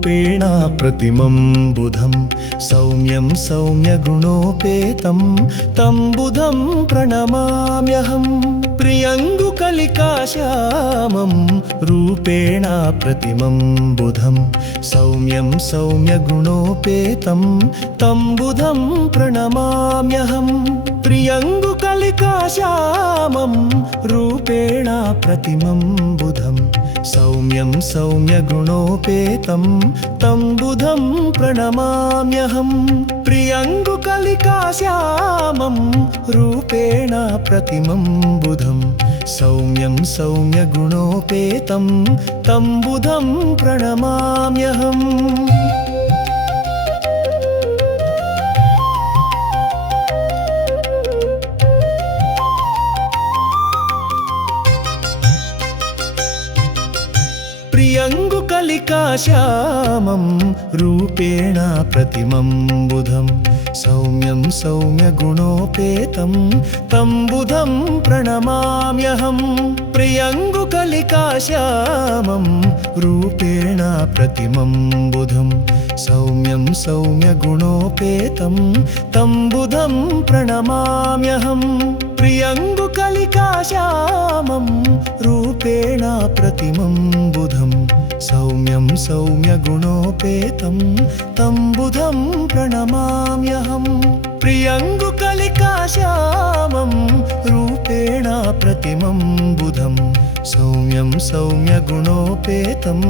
रूपेण प्रतिमं बुधं सौम्यं सौम्यगुणोपेतं तं बुधं प्रणमाम्यहम् प्रियङ्गुकलिकाश्यामं रूपेण प्रतिमं बुधं सौम्यं सौम्यगुणोपेतं तं बुधं प्रणमाम्यहम् प्रियङ्गुकलिकाश्यामं रूपेण प्रतिमं बुधं सौम्यं सौम्यगुणोपेतं तं बुधं प्रणमाम्यहम् प्रियङ्गुकलिकाश्यामं रूपेण प्रतिमं बुधं सौम्यं सौम्यगुणोपेतं तं बुधं प्रणमाम्यहम् प्रियङ्गुकलिकाश्यामं रूपेण प्रतिमं बुधं सौम्यं सौम्यगुणोपेतं तं बुधं प्रणमाम्यहम् प्रियङ्गुकलिकाश्यामं रूपेण प्रतिमं बुधं सौम्यं सौम्यगुणोपेतं तं बुधं प्रणमाम्यहम् प्रियङ्गुकलिकाश्यामं रूपेण प्रतिमं बुधं सौम्यं सौम्यगुणोपेतं तं बुधं प्रणमाम्यहम् प्रियङ्गुकलिकाश्यामं रूपेण प्रतिमं बुधं सौम्यं सौम्यगुणोपेतं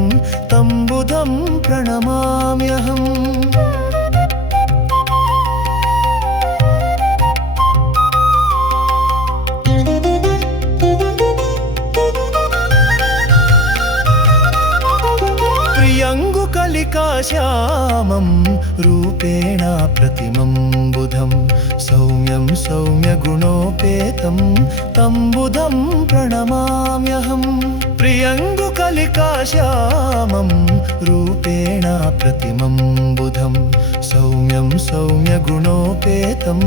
तं बुधं प्रणमाम्यहम् प्रियङ्गुकलिकाश्यामं रूपेण प्रतिमं बुधं सौम्यं सौम्यगुणोपेतं तं बुधं प्रणमाम्यहम् प्रियङ्गुकलिकाश्यामं रूपेण प्रतिमं बुधं सौम्यं सौम्यगुणोपेतं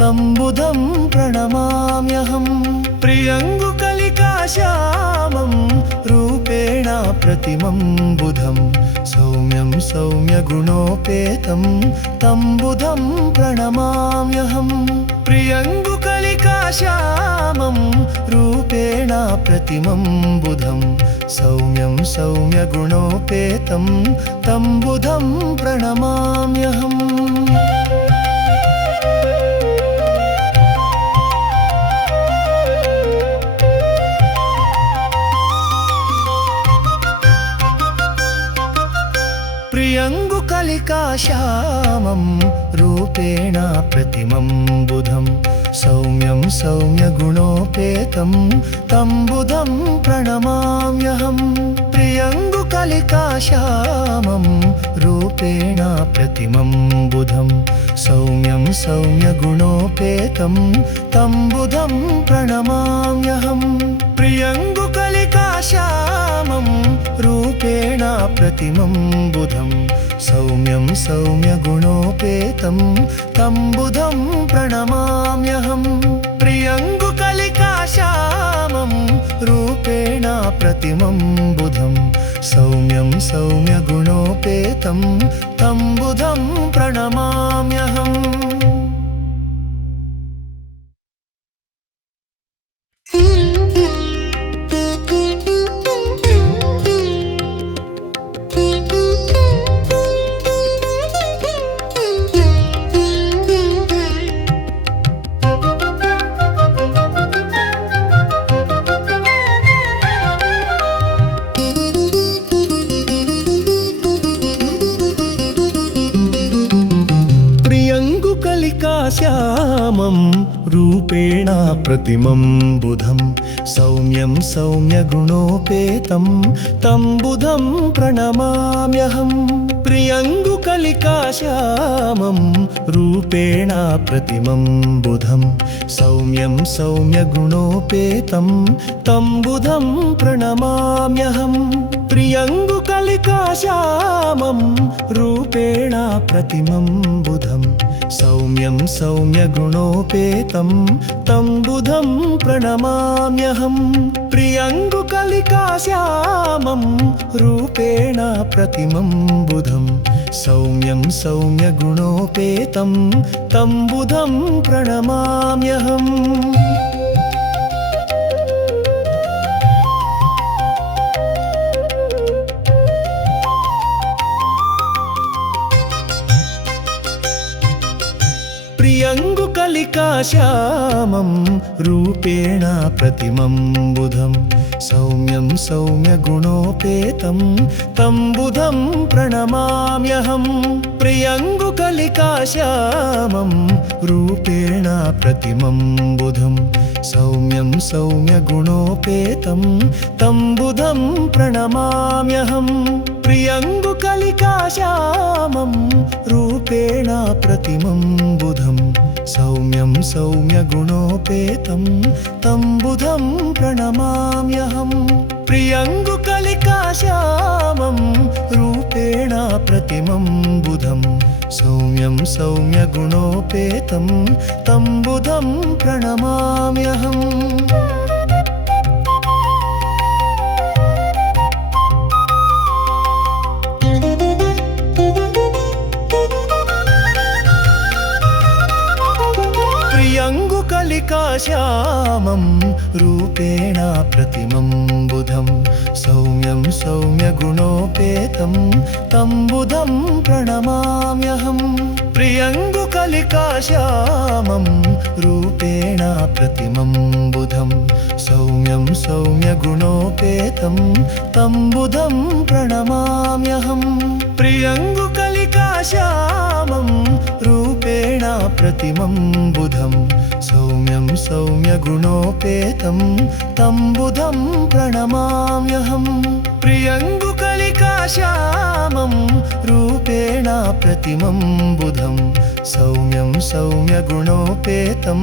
तं बुधं प्रणमाम्यहम् प्रियङ्गुकलिकाश्यामं रूपेण प्रतिमं बुधं सौम्यं सौम्यगुणोपेतं तं बुधं प्रणमाम्यहम् प्रियङ्गुकलिकाश्यामं रूपेण प्रतिमं बुधं सौम्यं सौम्यगुणोपेतं तं बुधं प्रणमाम्यहम् प्रियङ्गुकलिकाश्यामं रूपेण प्रतिमं बुधं सौम्यं सौम्यगुणोपेतं तं बुधं प्रणमाम्यहम् प्रियङ्गुकलिकाश्यामं रूपेण प्रतिमं बुधं सौम्यं सौम्यगुणोपेतं तं बुधं प्रणमाम्यहम् प्रियङ्गुकलिकाश्यामं रूपेण प्रतिमं बुधं सौम्यं सौम्यगुणोपेतं तं बुधं प्रणमाम्यहम् प्रियङ्गुकलिकाश्यामं रूपेण प्रतिमं बुधं सौम्यं सौम्यगुणोपेतं तं बुधं प्रणमाम्यहम् प्रियङ्गुकलिकाश्यामं रूपेण प्रतिमं बुधं सौम्यं सौम्यगुणोपेतं तं बुधं प्रणमाम्यहम् प्रियङ्गुकलिकाश्यामं रूपेण प्रतिमं बुधं सौम्यं सौम्यगुणोपेतं तं बुधं प्रणमाम्यहम् प्रियङ्गुकलिकाश्यामं रूपेण प्रतिमं बुधं सौम्यं सौम्यगुणोपेतं तं बुधं प्रणमाम्यहम् प्रियङ्गुक प्रियङ्गुकलिकाश्यामं रूपेण प्रतिमं बुधं सौम्यं सौम्यगुणोपेतं तं बुधं प्रणमाम्यहम् प्रियङ्गुकलिकाश्यामं रूपेण प्रतिमं बुधं सौम्यं सौम्यगुणोपेतं तं बुधं प्रणमाम्यहम् प्रियङ्गुकलिकाश्यामं रूपेण प्रतिमं बुधं सौम्यं सौम्यगुणोपेतं तं बुधं प्रणमाम्यहम् प्रियङ्गुकलिकाश्यामं रूपेण प्रतिमं बुधं सौम्यं सौम्यगुणोपेतं तं बुधं प्रणमाम्यहम् प्रियङ्गुकलिकाश्यामं रूपेण प्रतिमं बुधं सौम्यं सौम्यगुणोपेतं तं बुधं प्रणमाम्यहम् प्रियङ्गुकलिकाश्यामं रूपेण प्रतिमं बुधं सौम्यं सौम्यगुणोपेतं तं बुधं प्रणमाम्यहम् प्रियङ्गुकलिकाश्यामं रूपेण प्रतिमं बुधं सौम्यं सौम्यगुणोपेतं तं बुधं प्रणमाम्यहम् प्रियङ्गुकलिकाश्यामं रूपेण प्रतिमं बुधं सौम्यं सौम्यगुणोपेतं तं बुधं प्रणमाम्यहम् प्रियङ्गुकलिकाश्यामं रूपेण प्रतिमं बुधं सौम्यं सौम्यगुणोपेतं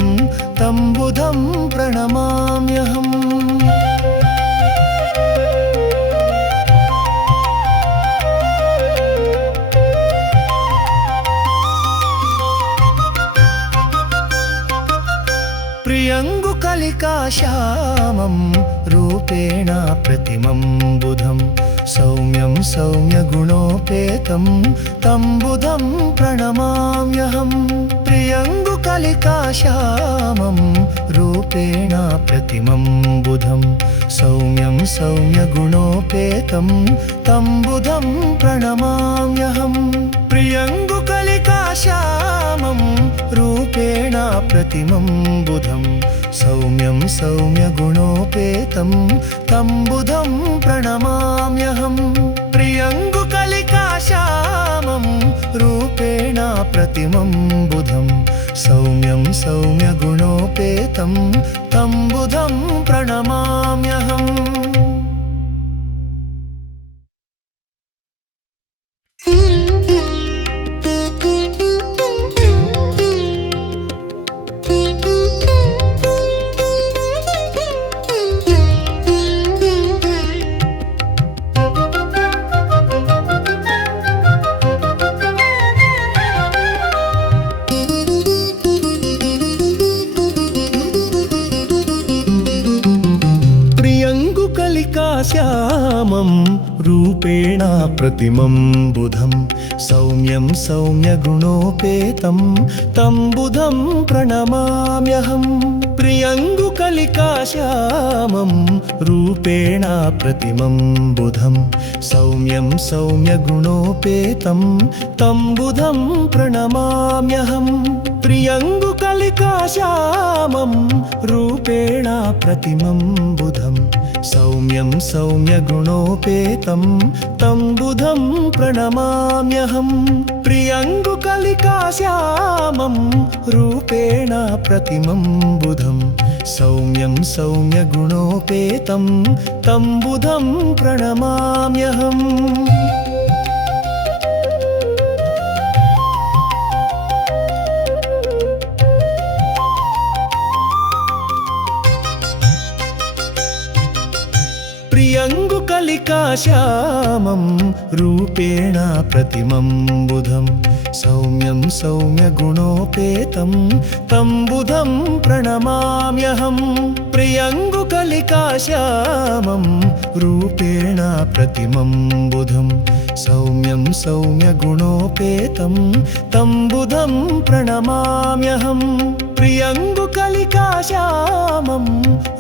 तं बुधं प्रणमाम्यहम् प्रियङ्गुकलिकाश्यामं रूपेण प्रतिमं बुधं सौम्यं सौम्यगुणोपेतं तं बुधं प्रणमाम्यहम् प्रियङ्गुकलिकाश्यामं रूपेण प्रतिमं बुधं सौम्यं सौम्यगुणोपेतं तं बुधं प्रणमाम्यहम् प्रियङ्गुकलिकाश्यामं रूपेण प्रतिमं बुधं सौम्यं सौम्यगुणोपेतं तं बुधं प्रणमाम्यहम् प्रियङ्गुकलिकाश्यामं रूपेण प्रतिमं बुधं सौम्यं सौम्यगुणोपेतं तं बुधं प्रणमाम्यहम् प्रियङ्गुकलिकाश्यामं रूपेण प्रतिमं बुधं सौम्यं सौम्यगुणोपेतं तं बुधं प्रणमाम्यहम् प्रियङ्गुकलिकाश्यामं रूपेण प्रतिमं बुधं सौम्यं सौम्यगुणोपेतं तं बुधं प्रणमाम्यहम् प्रियङ्गुकलिकाश्यामं रूपेण प्रतिमं बुधं सौम्यं सौम्यगुणोपेतं तं बुधं प्रणमाम्यहम् प्रियङ्गुकलिकाश्यामं रूपेण प्रतिमं बुधं सौम्यं सौम्यगुणोपेतं तं बुधं प्रणमाम्यहम् प्रियङ्गुकलिकाश्यामं रूपेण प्रतिमं बुधं सौम्यं सौम्यगुणोपेतं तं बुधं प्रणमाम्यहम् प्रियङ्गुकलिकाश्यामं रूपेण प्रतिमं बुधं सौम्यं सौम्यगुणोपेतं तं बुधं प्रणमाम्यहम् प्रियङ्गुकलिकाश्यामं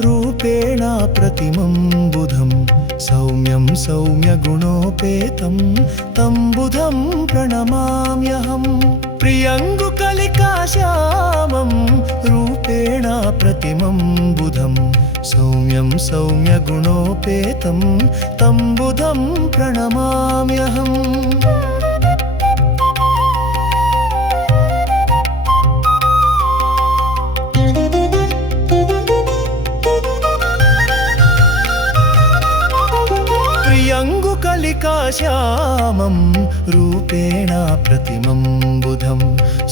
रूपेण प्रतिमं बुधं सौम्यं सौम्यगुणोपेतं तं बुधं प्रणमाम्यहम् प्रियङ्गुकलिकाश्यामं रूपेण प्रतिमं बुधं सौम्यं सौम्यगुणोपेतं तं बुधं प्रणमाम्यहम् प्रियङ्गुकलिकाश्यामं रूपेण प्रतिमं बुधं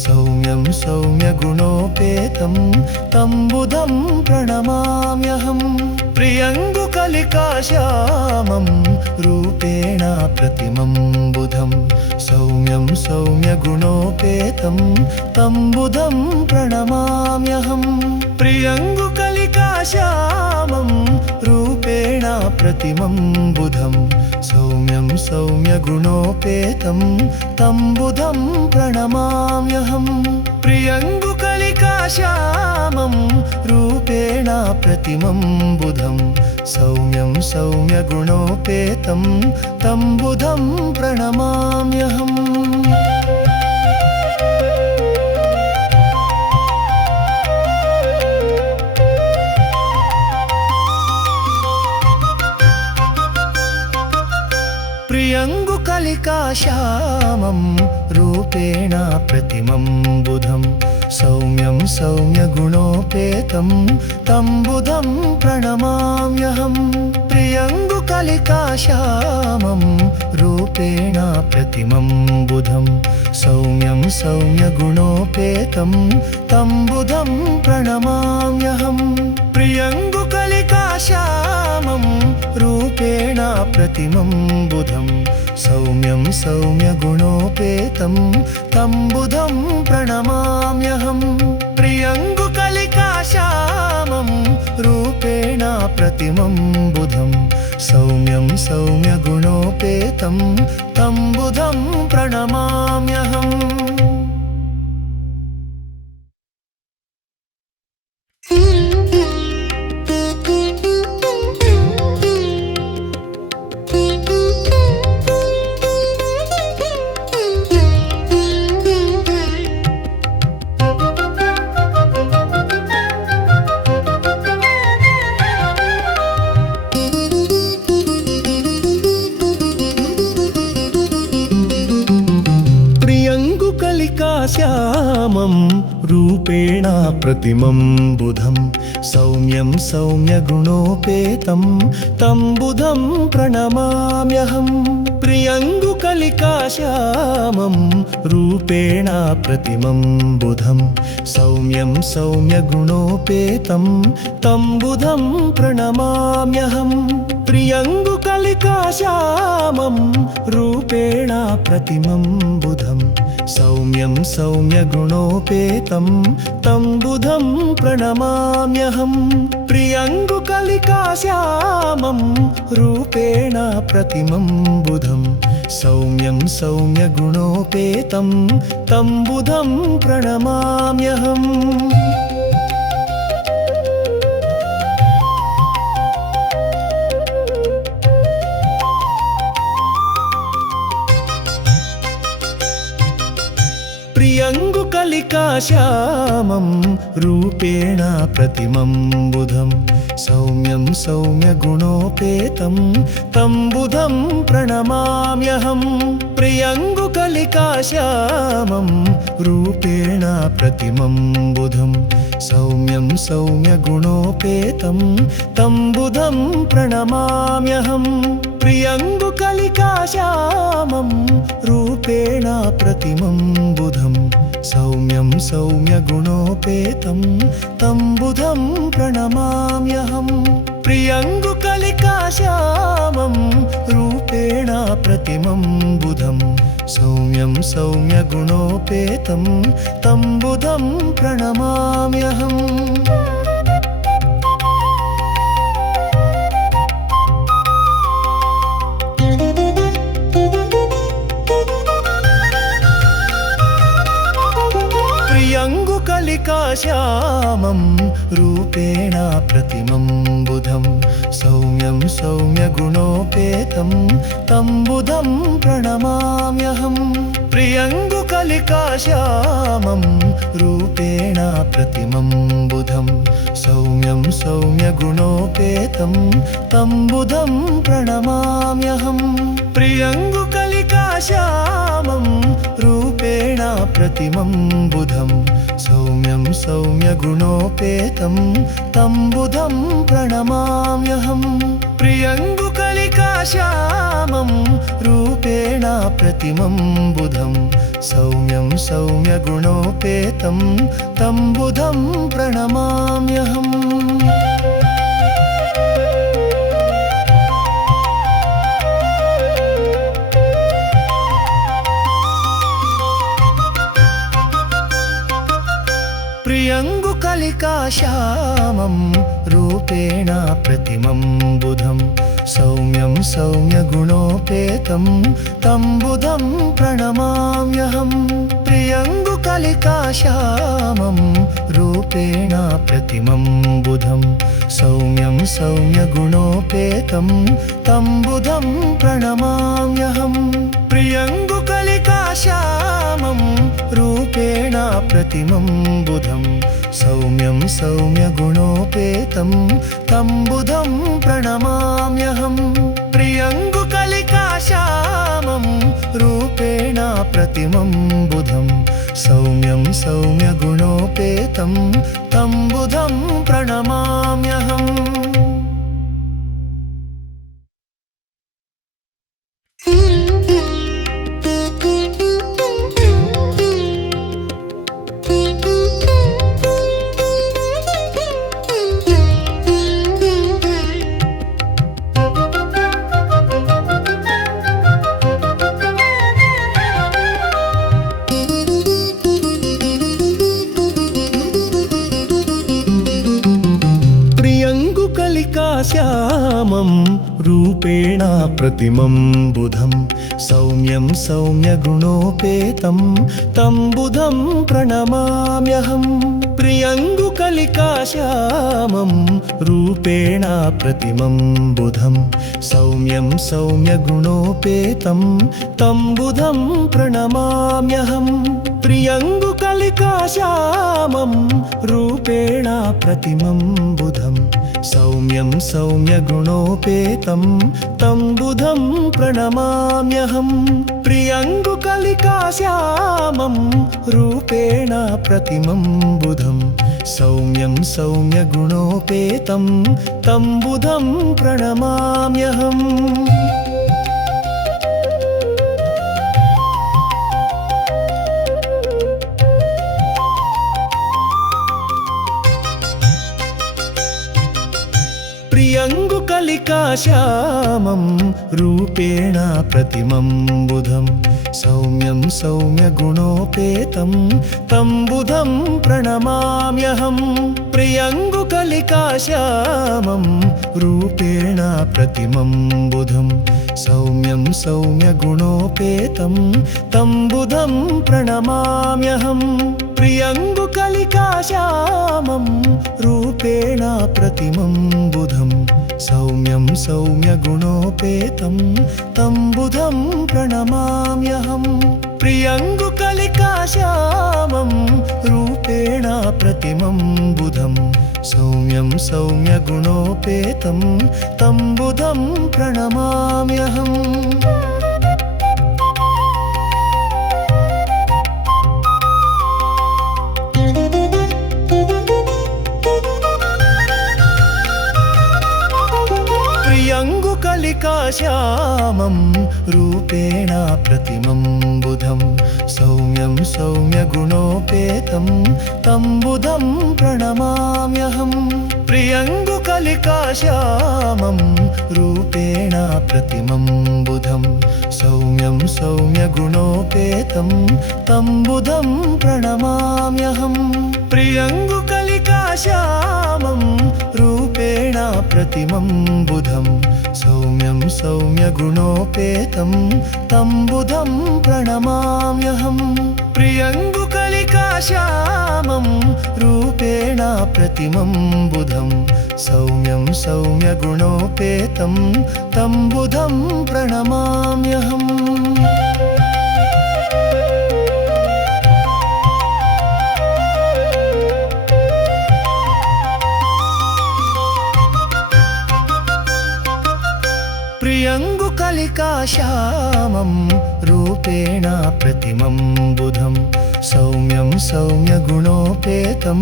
सौम्यं सौम्यगुणोपेतं तं बुधं प्रणमाम्यहम् प्रियङ्गुकलिकाश्यामं रूपेण प्रतिमं बुधं सौम्यं सौम्यगुणोपेतं तं बुधं प्रणमाम्यहम् प्रियङ्गुकलिकाश्यामं रूपेण प्रतिमं बुधं सौम्यं सौम्यगुणोपेतं तं बुधं प्रणमाम्यहम् प्रियङ्गुकलिकाश्यामं रूपेण प्रतिमं बुधं सौम्यं सौम्यगुणोपेतं तं बुधं प्रणमाम्यहम् प्रियङ्गुकलिकाश्यामं रूपेण प्रतिमं बुधं सौम्यं सौम्यगुणोपेतं तं बुधं प्रणमाम्यहम् प्रियङ्गुकलिकाश्यामं रूपेण प्रतिमं बुधं सौम्यं सौम्यगुणोपेतं तं बुधं प्रणमाम्यहम् प्रियङ्गुकलिकाश्यामं रूपेण प्रतिमं बुधं सौम्यं सौम्यगुणोपेतं तं बुधं प्रणमाम्यहम् प्रियङ्गुकलिकाश्यामं रूपेण प्रतिमं बुधं सौम्यं सौम्यगुणोपेतं तं बुधं प्रणमाम्यहम् प्रियङ्गुकलिकाश्यामं रूपेण प्रतिमं बुधं सौम्यं सौम्यगुणोपेतं तं बुधं प्रणमाम्यहम् प्रियङ्गुकलिकाश्यामं रूपेण प्रतिमं बुधं सौम्यं सौम्यगुणोपेतं तं बुधं प्रणमाम्यहम् प्रियङ्गुकलिकाश्यामं रूपेण प्रतिमं बुधं सौम्यं सौम्यगुणोपेतं तं बुधं प्रणमाम्यहम् प्रियङ्गुकलिकाश्यामं रूपेण प्रतिमं बुधं सौम्यं सौम्यगुणोपेतं तं बुधं प्रणमाम्यहम् प्रियङ्गुकलिकाश्यामं रूपेण प्रतिमं बुधं सौम्यं सौम्यगुणोपेतं तं बुधं प्रणमाम्यहम् प्रियङ्गुकलिकाश्यामं रूपेण प्रतिमं बुधं सौम्यं सौम्यगुणोपेतं तं बुधं प्रणमाम्यहम् प्रियङ्गुकलिकाश्यामं रूपेण प्रतिमं बुधं सौम्यं सौम्यगुणोपेतं तं बुधं प्रणमाम्यहम् प्रियङ्गुकलिकाश्यामं रूपेण प्रतिमं बुधं सौम्यं सौम्यगुणोपेतं तं बुधं प्रणमाम्यहम् प्रियङ्गुकलिकाश्यामं रूपेण प्रतिमं बुधं सौम्यं सौम्यगुणोपेतं तं बुधं प्रणमाम्यहम् प्रियङ्गुकलिकाश्यामं रूपेण प्रतिमं बुधं सौम्यं सौम्यगुणोपेतं तं बुधं प्रणमाम्यहम् प्रियङ्गुकलिकाश्यामं रूपेण प्रतिमं बुधं सौम्यं सौम्यगुणोपेतं तं बुधं प्रणमाम्यहम् प्रियङ्गुकलिकाश्यामं रूपेण प्रतिमं बुधं सौम्यं सौम्यगुणोपेतं तं बुधं प्रणमाम्यहम् प्रियङ्गुकलिकाश्यामं रूपेण प्रतिमं बुधं सौम्यं सौम्यगुणोपेतं तं बुधं प्रणमाम्यहम् प्रियङ्गुकलिकाश्यामं रूपेण प्रतिमं बुधं सौम्यं सौम्यगुणोपेतं तं बुधं प्रणमाम्यहम् प्रियङ्गुकलिकाश्यामं रूपेण प्रतिमं बुधं सौम्यं सौम्यगुणोपेतं तं बुधं प्रणमाम्यहम् प्रियङ्गुकलिकाश्यामं रूपेण प्रतिमं बुधं सौम्यं सौम्यगुणोपेतं तं बुधं प्रणमाम्यहम् प्रियङ्गुकलिकाश्यामं रूपेण प्रतिमं बुधं सौम्यं सौम्यगुणोपेतं तं बुधं प्रणमाम्यहम् प्रियङ्गुकलिकाश्यामं रूपेण प्रतिमं बुधं सौम्यं सौम्यगुणोपेतं तं बुधं प्रणमाम्यहम् प्रियङ्गुकलिकाश्यामं रूपेण प्रतिमं बुधं सौम्यं सौम्यगुणोपेतं तं बुधं प्रणमाम्यहम् प्रियङ्गुकलिकाश्यामं रूपेण प्रतिमं बुधं सौम्यं सौम्यगुणोपेतं तं बुधं प्रणमाम्यहम् प्रियङ्गुकलिकाश्यामं रूपेण प्रतिमं बुधं सौम्यं सौम्यगुणोपेतं तं बुधं प्रणमाम्यहम् प्रियङ्गुकलिकाश्यामं रूपेण प्रतिमं बुधं सौम्यं सौम्यगुणोपेतं तं बुधं प्रणमाम्यहम् प्रियङ्गुकलिकाश्यामं रूपेण प्रतिमं बुधं सौम्यं सौम्यगुणोपेतं तं बुधं प्रणमाम्यहम् प्रियङ्गुकलिकाश्यामं रूपेण प्रतिमं बुधं सौम्यं सौम्यगुणोपेतं तं बुधं प्रणमाम्यहम् प्रियङ्गुकलिकाश्यामं रूपेण प्रतिमं बुधं सौम्यं सौम्यगुणोपेतं तं बुधं प्रणमाम्यहम् प्रियङ्गुक प्रियङ्गुकलिकाश्यामं रूपेण प्रतिमं बुधं सौम्यं सौम्यगुणोपेतं तं बुधं प्रणमाम्यहम् प्रियङ्गुकलिकाश्यामं रूपेण प्रतिमं बुधं सौम्यं सौम्यगुणोपेतं तं बुधं प्रणमाम्यहम् प्रियङ्गुकलिकाश्यामं रूपेण प्रतिमं बुधं सौम्यं सौम्यगुणोपेतं तं बुधं प्रणमाम्यहम् प्रियङ्गुकलिकाश्यामं रूपेण प्रतिमं बुधं सौम्यं सौम्यगुणोपेतं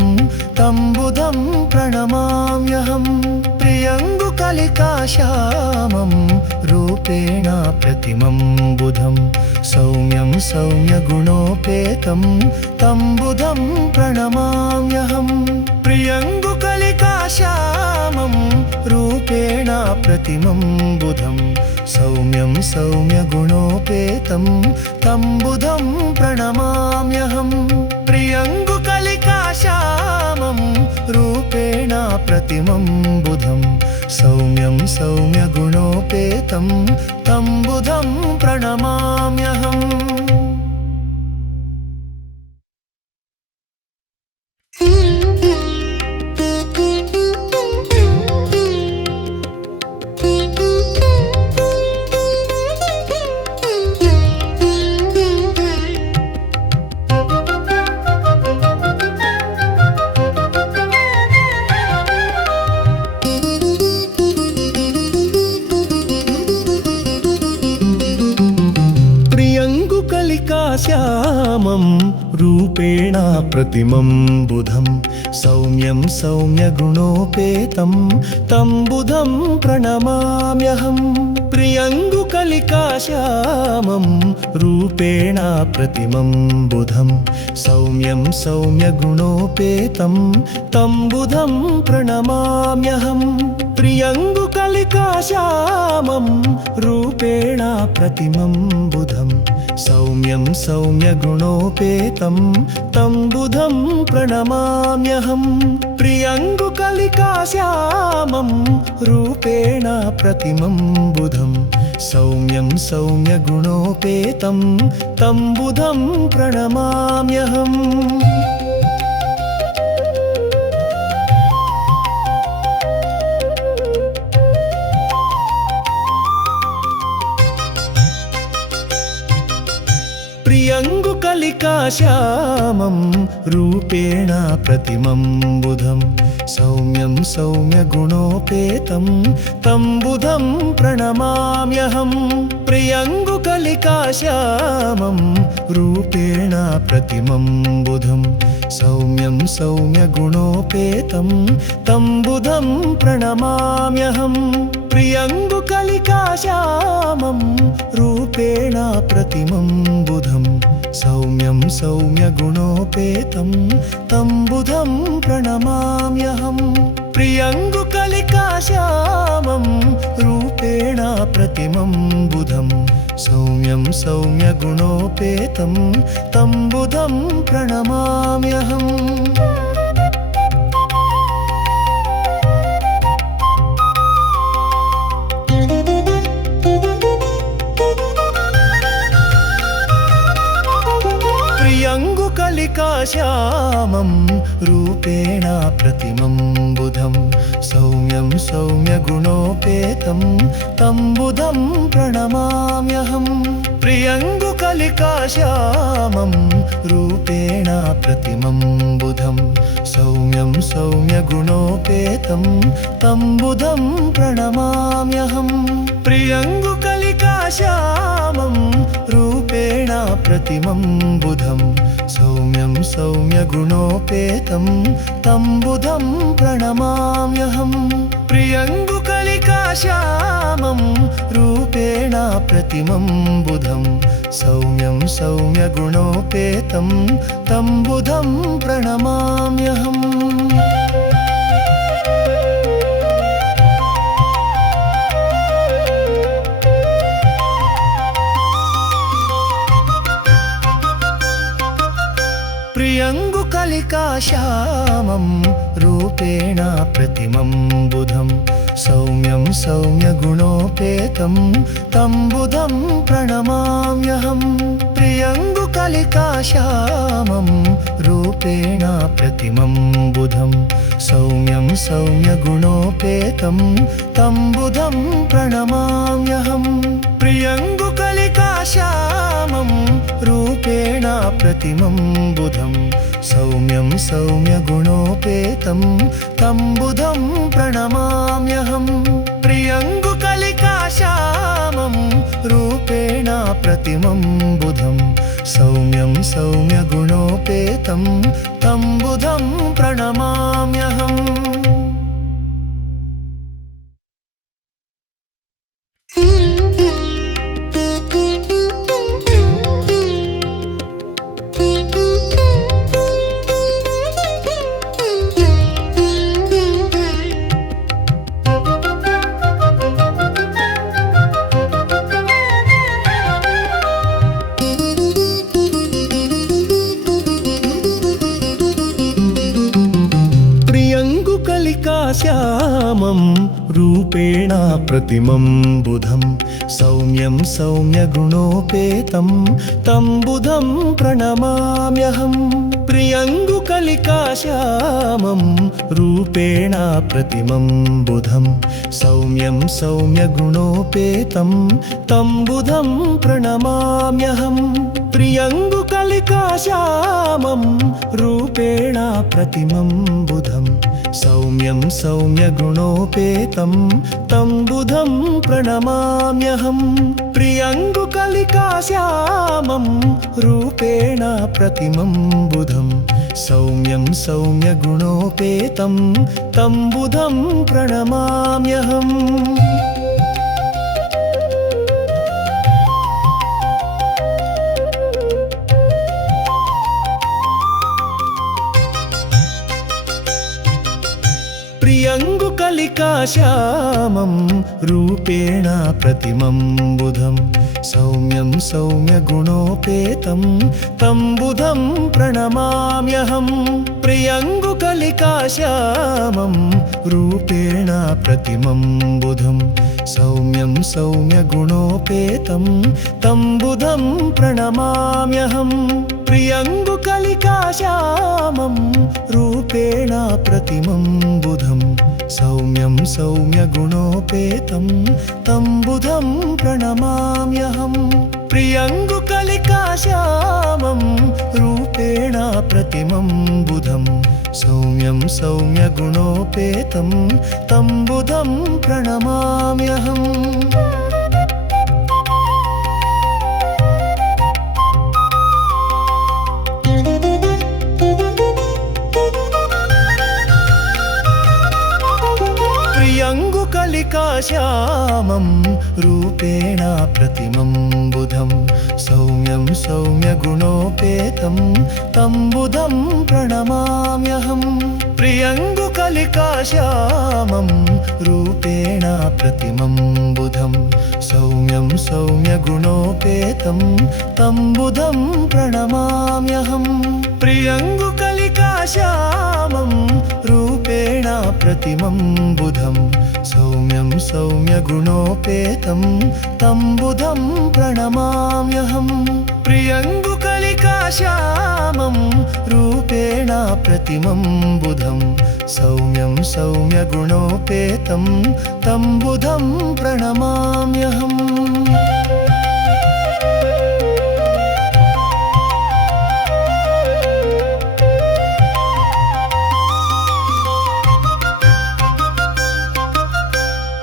तं बुधं प्रणमाम्यहम् प्रियङ्गुकलिकाश्यामं रूपेण प्रतिमं बुधं सौम्यं सौम्यगुणोपेतं तं बुधं प्रणमाम्यहम् प्रियङ्गुकलिकाश्यामं रूपेण प्रतिमं बुधं सौम्यं सौम्यगुणोपेतं तं बुधं प्रणमाम्यहम् प्रियङ्गुकलिकाश्यामं रूपेण प्रतिमं बुधं सौम्यं सौम्यगुणोपेतं तं बुधं प्रणमाम्यहम् प्रियङ्गुकलिकाश्यामं रूपेण प्रतिमं बुधं सौम्यं सौम्यगुणोपेतं तं बुधं प्रणमाम्यहम् प्रियङ्गुकलिकाश्यामं रूपेण प्रतिमं बुधं सौम्यं सौम्यगुणोपेतं तं बुधं प्रणमाम्यहम् प्रियङ्गुकलिकाश्यामं रूपेण प्रतिमं बुधं सौम्यं सौम्यगुणोपेतं तं बुधं प्रणमाम्यहम् प्रियङ्गुकलिकाश्यामं रूपेण प्रतिमं बुधं सौम्यं सौम्यगुणोपेतं तं बुधं प्रणमाम्यहम् प्रियङ्गुकलिकाश्यामं रूपेण प्रतिमं बुधं सौम्यं सौम्यगुणोपेतं तं बुधं प्रणमाम्यहम् प्रियङ्गुकलिकाश्यामं रूपेण प्रतिमं बुधं सौम्यं सौम्यगुणोपेतं तं बुधं प्रणमाम्यहम् प्रियङ्गुकलिकाश्यामं रूपेण प्रतिमं बुधं सौम्यं सौम्यगुणोपेतं तं बुधं प्रणमाम्यहम् प्रियङ्गुकलिकाश्यामं रूपेण प्रतिमं बुधं सौम्यं सौम्यगुणोपेतं तं बुधं प्रणमाम्यहम् प्रियङ्गुकलिकाश्यामं रूपेण प्रतिमं बुधं सौम्यं सौम्यगुणोपेतं तं बुधं प्रणमाम्यहम् प्रियङ्गुकलिकाश्यामं रूपेण प्रतिमं बुधं सौम्यं सौम्यगुणोपेतं तं बुधं प्रणमाम्यहम् प्रियङ्गुकलिकाश्यामं रूपेण प्रतिमं बुधं सौम्यं सौम्यगुणोपेतं तं बुधं प्रणमाम्यहम् प्रियङ्गुकलिकाश्यामं रूपेण प्रतिमं बुधं सौम्यं सौम्यगुणोपेतं तं बुधं प्रणमाम्यहम् रूपेणा प्रतिमं बुधं सौम्यं सौम्यगुणोपेतं तं बुधं प्रणमाम्यहं प्रियङ्गुकलिकाश्यामं रूपेणा प्रतिमं बुधं सौम्यं सौम्यगुणोपेतं तं बुधं प्रणमाम्यहं प्रियङ्गुकलिकाश्यामं रूपेणा प्रतिमं बुधं सौम्यं सौम्यगुणोपेतं तं बुधं प्रणमाम्यहं प्रियङ्गुकलिकाश्यामं रूपेणा प्रतिमं बुधं सौम्यं सौम्यगुणोपेतं तं बुधं प्रणमाम्यहम् श्यामं रूपेणा प्रतिमं बुधं सौम्यं सौम्यगुणोपेतं तं बुधं प्रणमाम्यहं प्रियङ्गुकलिकाश्यामं रूपेणा प्रतिमं बुधं सौम्यं सौम्यगुणोपेतं तं बुधं प्रणमाम्यहं प्रियङ्गुकलिकाश्यामं रूपेणा प्रतिमं बुधं सौम्यं सौम्यगुणोपेतं तं बुधं प्रणमाम्यहं प्रियङ्गुकलिकाश्यामं रूपेणा प्रतिमं बुधं सौम्यं सौम्यगुणोपेतं तं बुधं प्रणमाम्यहम् प्रियङ्गुकलिकाश्यामं रूपेणा प्रतिमं बुधं सौम्यं सौम्यगुणोपेतं तं बुधं प्रणमाम्यहं प्रियङ्गुकलिकाश्यामं रूपेणा प्रतिमं बुधं सौम्यं सौम्यगुणोपेतं तं बुधं प्रणमाम्यहं प्रियङ्गुकलिकाश्यामं रूपेणा प्रतिमं बुधं सौम्यं सौम्यगुणोपेतं तं बुधं प्रणमाम्यहं प्रियङ्गुकलिकाश्यामं रूपेणा प्रतिमं बुधं सौम्यं सौम्यगुणोपेतं तं बुधं प्रणमाम्यहम् प्रियङ्गुकलिकाश्यामं रूपेणा प्रतिमं बुधं सौम्यं सौम्यगुणोपेतं तं बुधं प्रणमाम्यहं प्रियङ्गुकलिकाश्यामं रूपेणा प्रतिमं बुधं सौम्यं सौम्यगुणोपेतं तं बुधं प्रणमाम्यहं प्रियङ्गुकलिकाश्यामं रूपेणा प्रतिमं बुधं सौम्यं सौम्यगुणोपेतं तं बुधं प्रणमाम्यहं प्रियङ्गुकलिकाश्यामं रूपेणा प्रतिमं बुधं सौम्यं सौम्यगुणोपेतं तं बुधं प्रणमाम्यहम्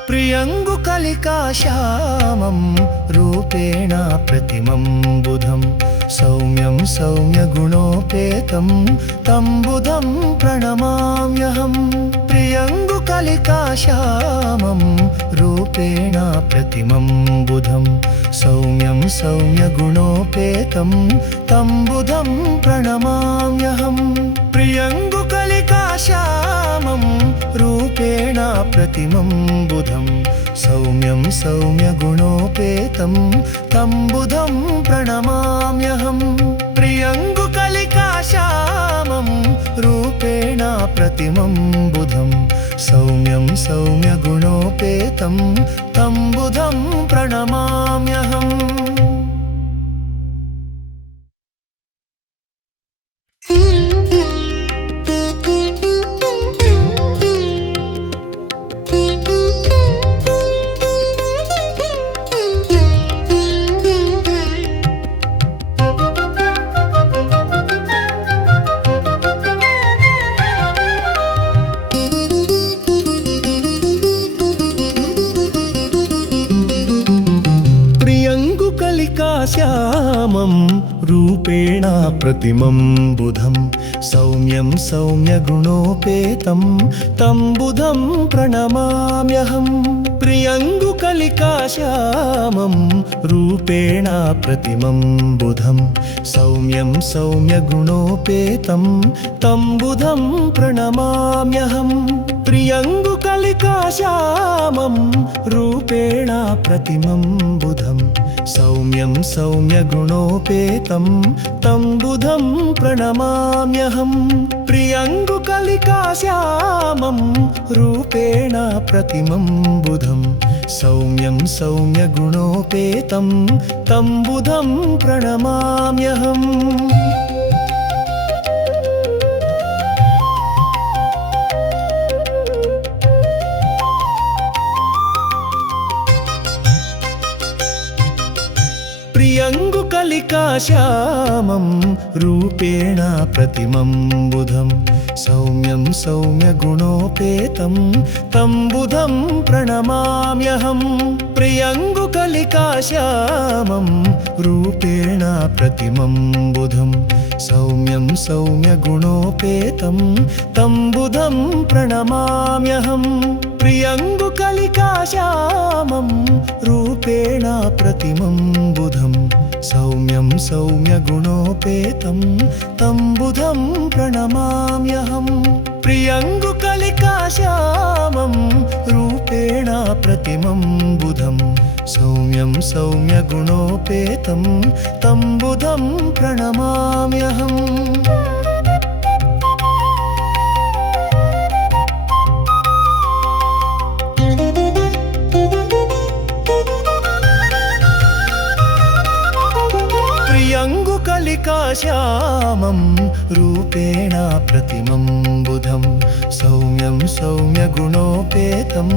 प्रियङ्गुकलिकाश्यामं रूपेणा प्रतिमं बुधं सौम्यं सौम्यगुणोपेतं तं बुधं प्रणमाम्यहं प्रियङ्गुकलिकाश्यामं रूपेणा प्रतिमं बुधं सौम्यं सौम्यगुणोपेतं तं बुधं प्रणमाम्यहं प्रियङ्गुकलिकाश्यामं रूपेणा प्रतिमं बुधं सौम्यं सौम्यगुणोपेतं तं बुधं प्रणमाम्यहं प्रियङ्गुकलिका श्यामं रूपेण प्रतिमं बुधं सौम्यं सौम्यगुणोपेतं तं बुधं प्रणमाम्यहम्। श्यामं रूपेण प्रतिमं बुधं सौम्यं सौम्यगुणोपेतं तं बुधं प्रणमाम्यहम्। प्रियङ्गुकलिकाश्यामं रूपेण प्रतिमं बुधं सौम्यं सौम्यगुणोपेतं तं बुधं प्रणमाम्यहम्। प्रियङ्गुकलिकाश्यामं रूपेण प्रतिमं बुधं सौम्यं सौम्यगुणोपेतं तं बुधं प्रणमाम्यहम्। प्रियङ्गुकलिकाश्यामं रूपेण प्रतिमं बुधं सौम्यं सौम्यगुणोपेतं तं बुधं प्रणमाम्यहम्। प्रियङ्गुकलिकाश्यामं रूपेण प्रतिमं बुधं सौम्यं सौम्यगुणोपेतं तं बुधं प्रणमाम्यहम्। प्रियङ्गुकलिकाश्यामं रूपेण प्रतिमं बुधं सौम्यं सौम्यगुणोपेतं तं बुधं प्रणमाम्यहम्। प्रियङ्गुकलिकाश्यामं रूपेण प्रतिमं बुधं सौम्यं सौम्यगुणोपेतं तं बुधं प्रणमाम्यहम्। प्रियङ्गुकलिकाश्यामं रूपेण प्रतिमं बुधं सौम्यं सौम्यगुणोपेतं तं बुधं प्रणमाम्यहम्। प्रियङ्गुकलिकाश्यामं रूपेण प्रतिमं बुधं सौम्यं सौम्यगुणोपेतं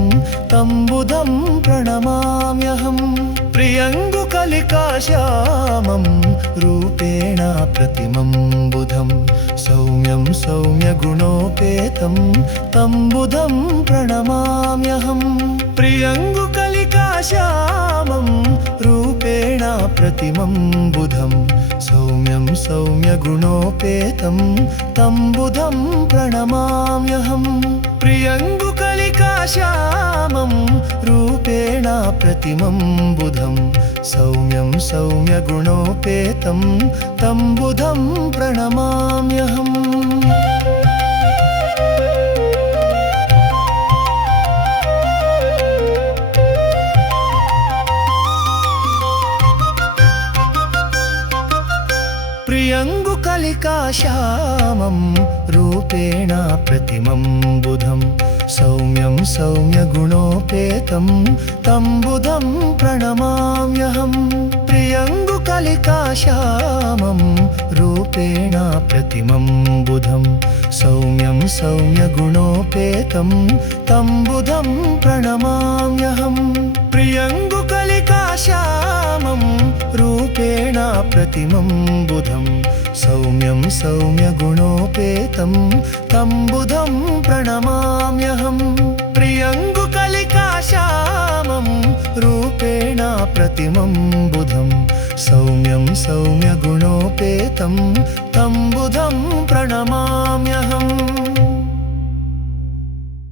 तं बुधं प्रणमाम्यहम्। प्रियङ्गुकलिकाश्यामं रूपेण प्रतिमं बुधं सौम्यं सौम्यगुणोपेतं तं बुधं प्रणमाम्यहम्। प्रियङ्गुकलिकाश्यामं रूपेण प्रतिमं बुधं सौम्यं सौम्यगुणोपेतं तं बुधं प्रणमाम्यहम्। प्रियङ्गुकलिकाश्यामं रूपेण प्रतिमं बुधं सौम्यं सौम्यगुणोपेतं तं बुधं प्रणमाम्यहम्। प्रियङ्गुकलिकाश्यामं रूपेण प्रतिमं बुधं सौम्यं सौम्यगुणोपेतं तं बुधं प्रणमाम्यहम्। प्रियङ्गुकलिकाश्यामं रूपेण प्रतिमं बुधं सौम्यं सौम्यगुणोपेतं तं बुधं प्रणमाम्यहम्। प्रियङ्गुकलिकाश्यामं रूपेण प्रतिमं बुधं सौम्यं सौम्यगुणोपेतं तं बुधं प्रणमाम्यहम्। प्रियङ्गुकलिकाश्यामं रूपेण प्रतिमं बुधं सौम्यं सौम्यगुणोपेतं तं बुधं प्रणमाम्यहम्।